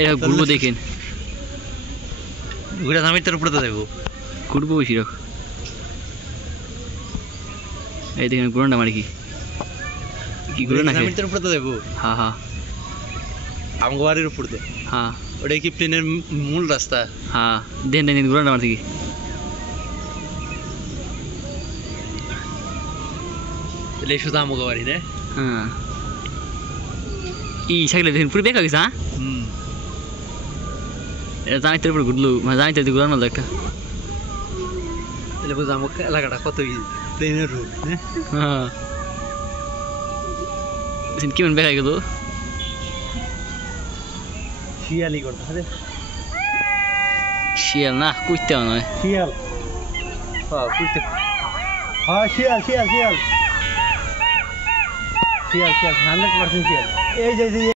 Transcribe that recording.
এটা ঘুরবো দেখেন ঘুরে আমি তোর উপরে তো যাবো ঘুরবো বেশি রাখ এই দেখেন ঘুরানটা মারি কি ঘুরে না আমি তোর উপরে তো যাবো হ্যাঁ হ্যাঁ আমগো বাড়ির উপর তো হ্যাঁ ওটা কি প্লেনের মূল রাস্তা হ্যাঁ দেন দেন ঘুরানটা মারছি কি তাহলে শুধু আমগো বাড়ি না হ্যাঁ ই সাইকেলে দেখেন পুরো বেকার গেছে হ্যাঁ এটা জানি তোর উপরে ঘুরলো মানে জানি তোর ঘুরানো একটা তাহলে বুঝো আমার এলাকাটা কত প্লেনের রুট হ্যাঁ কেমন বেকার গেল শিয়ালি করতে হবে শিয়াল না কুইতে নয় শিয়াল হ্যাঁ কুইতে হ্যাঁ শিয়াল শিয়াল শিয়াল শিয়াল শিয়াল 100% শিয়াল এই যে